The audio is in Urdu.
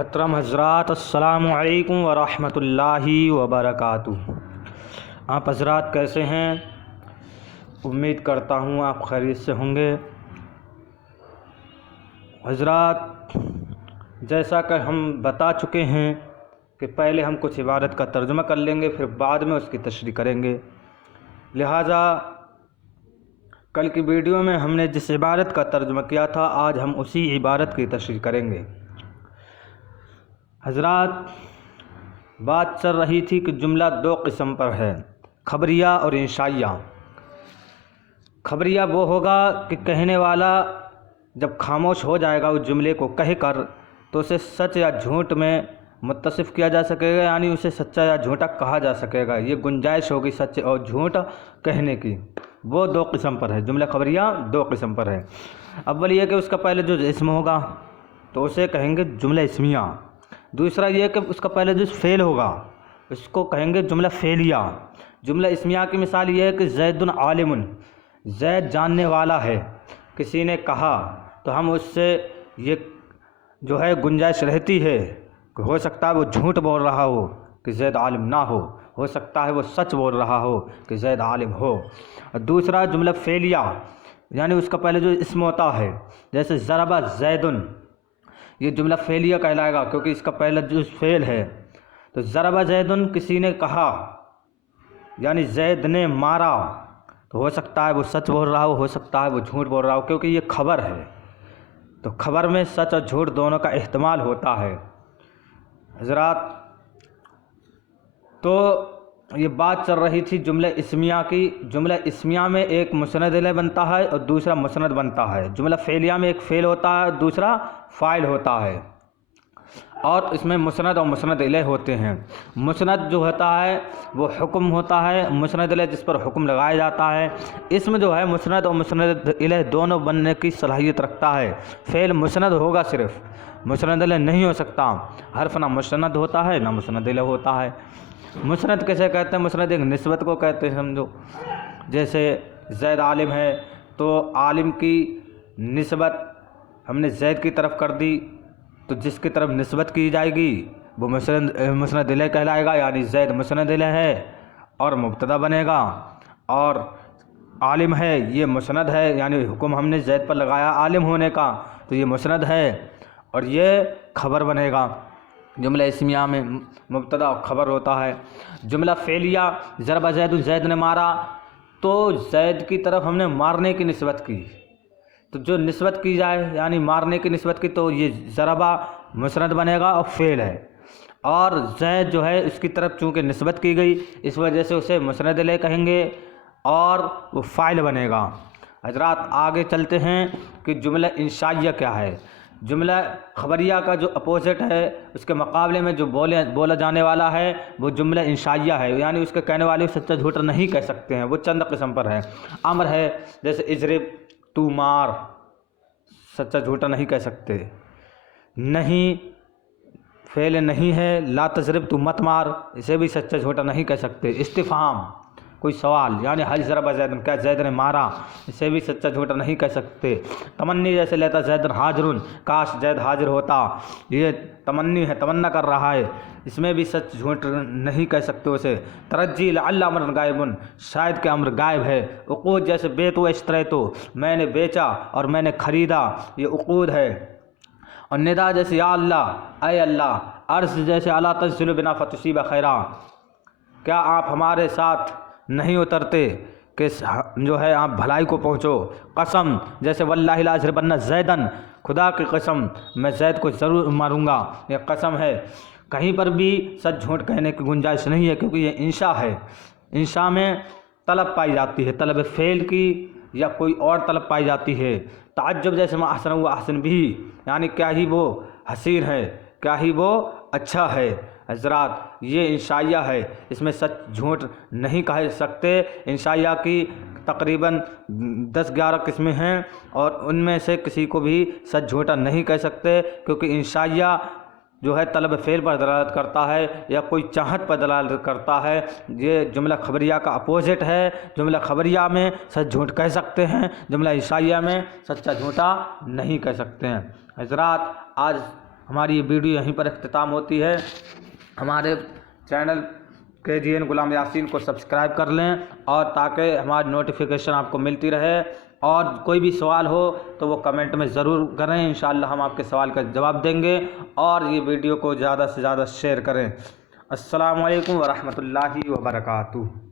محترم حضرات، السلام علیکم ورحمۃ اللہ وبرکاتہ۔ آپ حضرات کیسے ہیں؟ امید کرتا ہوں آپ خیریت سے ہوں گے۔ حضرات، جیسا کہ ہم بتا چکے ہیں کہ پہلے ہم کچھ عبارت کا ترجمہ کر لیں گے، پھر بعد میں اس کی تشریح کریں گے۔ لہٰذا کل کی ویڈیو میں ہم نے جس عبارت کا ترجمہ کیا تھا، آج ہم اسی عبارت کی تشریح کریں گے۔ حضرات، بات چل رہی تھی کہ جملہ دو قسم پر ہے، خبریہ اور انشائیہ۔ خبریہ وہ ہوگا کہ کہنے والا جب خاموش ہو جائے گا اس جملے کو کہہ کر تو اسے سچ یا جھوٹ میں متصف کیا جا سکے گا، یعنی اسے سچا یا جھوٹا کہا جا سکے گا۔ یہ گنجائش ہوگی سچ اور جھوٹ کہنے کی۔ وہ دو قسم پر ہے، جملہ خبریہ دو قسم پر ہے۔ اول یہ کہ اس کا پہلے جو اسم ہوگا تو اسے کہیں گے جملہ اسمیہ۔ دوسرا یہ کہ اس کا پہلے جو فعل ہوگا اس کو کہیں گے جملہ فعلیہ۔ جملہ اسمیہ کی مثال یہ ہے کہ زید عالم، زید جاننے والا ہے۔ کسی نے کہا تو ہم اس سے یہ جو ہے گنجائش رہتی ہے کہ ہو سکتا ہے وہ جھوٹ بول رہا ہو کہ زید عالم نہ ہو سکتا ہے وہ سچ بول رہا ہو کہ زید عالم ہو۔ اور دوسرا جملہ فعلیہ، یعنی اس کا پہلے جو اسم ہوتا ہے، جیسے ضرب زید، یہ جملہ فعلیہ کہلائے گا کیونکہ اس کا پہلا جو فعل ہے۔ تو ضرب زید، کسی نے کہا یعنی زید نے مارا، تو ہو سکتا ہے وہ سچ بول رہا ہو سکتا ہے وہ جھوٹ بول رہا ہو، کیونکہ یہ خبر ہے تو خبر میں سچ اور جھوٹ دونوں کا احتمال ہوتا ہے۔ حضرات، تو یہ بات چل رہی تھی جملہ اسمیہ کی۔ جملہ اسمیہ میں ایک مسند الیہ بنتا ہے اور دوسرا مسند بنتا ہے۔ جملہ فعلیہ میں ایک فعل ہوتا ہے، دوسرا فاعل ہوتا ہے، اور اس میں مسند اور مسند الیہ ہوتے ہیں۔ مسند جو ہوتا ہے وہ حکم ہوتا ہے، مسند الیہ جس پر حکم لگایا جاتا ہے۔ اسم جو ہے مسند اور مسند الیہ دونوں بننے کی صلاحیت رکھتا ہے۔ فعل مسند ہوگا صرف، مسند الیہ نہیں ہو سکتا۔ حرف نہ مسند ہوتا ہے نہ مسند الیہ ہوتا ہے۔ مسند کیسے کہتے ہیں؟ مسند ایک نسبت کو کہتے ہیں، سمجھو جیسے زید عالم ہے تو عالم کی نسبت ہم نے زید کی طرف کر دی، تو جس کی طرف نسبت کی جائے گی وہ مسند الیہ کہلائے گا، یعنی زید مسند الیہ ہے اور مبتدا بنے گا، اور عالم ہے یہ مسند ہے، یعنی حکم ہم نے زید پر لگایا عالم ہونے کا تو یہ مسند ہے اور یہ خبر بنے گا۔ جملہ اسمیہ میں مبتدا اور خبر ہوتا ہے۔ جملہ فعلیہ، ضرب زید، زید نے مارا، تو زید کی طرف ہم نے مارنے کی نسبت کی، تو جو نسبت کی جائے یعنی مارنے کی نسبت کی تو یہ ضربہ مسند بنے گا اور فعل ہے، اور زید جو ہے اس کی طرف چونکہ نسبت کی گئی اس وجہ سے اسے مسند الیہ کہیں گے اور وہ فاعل بنے گا۔ حضرات، آگے چلتے ہیں کہ جملہ انشائیہ کیا ہے۔ جملہ خبریہ کا جو اپوزٹ ہے، اس کے مقابلے میں جو بولا جانے والا ہے وہ جملہ انشائیہ ہے، یعنی اس کے کہنے والے سچا جھوٹا نہیں کہہ سکتے ہیں، وہ چند قسم پر ہے۔ امر ہے، جیسے اضرب، تو مار، سچا جھوٹا نہیں کہہ سکتے۔ نہیں، فعل نہیں ہے، لا تضرب، تو مت مار، اسے بھی سچا جھوٹا نہیں کہہ سکتے۔ استفہام، کوئی سوال، یعنی حل ضرب زید، کیا زید نے مارا، اسے بھی سچا جھوٹا نہیں کہہ سکتے۔ تمنی، جیسے لیتا زید حاضر، کاش زید حاضر ہوتا، یہ تمنی ہے، تمنا کر رہا ہے، اس میں بھی سچ جھوٹ نہیں کہہ سکتے اسے۔ ترجی، لعل امر غائب، شاید کہ امر غائب ہے۔ عقود، جیسے بیت و اشتریتو، میں نے بیچا اور میں نے خریدا، یہ عقود ہے۔ اور ندا، جیسے یا اللہ، اے اللہ۔ عرض، جیسے الا تنزل بنا فتصیب خیرا، کیا آپ ہمارے ساتھ نہیں اترتے کہ جو ہے آپ بھلائی کو پہنچو۔ قسم، جیسے واللہ لاضربن زیدن، خدا کی قسم میں زید کو ضرور ماروں گا، یہ قسم ہے۔ کہیں پر بھی سچ جھوٹ کہنے کی گنجائش نہیں ہے کیونکہ یہ انشاء ہے۔ انشاء میں طلب پائی جاتی ہے، طلب فعل کی یا کوئی اور طلب پائی جاتی ہے۔ تعجب، جیسے ما احسن و احسن بھی، یعنی کیا ہی وہ حسین ہے، کیا ہی وہ اچھا ہے۔ حضرات، یہ انشائیہ ہے، اس میں سچ جھوٹ نہیں کہہ سکتے۔ انشائیہ کی تقریباً 10-11 قسمیں ہیں اور ان میں سے کسی کو بھی سچ جھوٹا نہیں کہہ سکتے، کیونکہ انشائیہ جو ہے طلب فعل پر دلالت کرتا ہے یا کوئی چاہت پر دلالت کرتا ہے۔ یہ جملہ خبریہ کا اپوزٹ ہے۔ جملہ خبریہ میں سچ جھوٹ کہہ سکتے ہیں، جملہ انشائیہ میں سچا جھوٹا نہیں کہہ سکتے ہیں۔ حضرات، آج ہماری یہ ویڈیو یہیں پر اختتام ہوتی ہے. ہمارے چینل KGN غلام یاسین کو سبسکرائب کر لیں اور تاکہ ہماری نوٹیفیکیشن آپ کو ملتی رہے. اور کوئی بھی سوال ہو تو وہ کمنٹ میں ضرور کریں، انشاءاللہ ہم آپ کے سوال کا جواب دیں گے. اور یہ ویڈیو کو زیادہ سے زیادہ شیئر کریں. السلام علیکم ورحمۃ اللہ وبرکاتہ.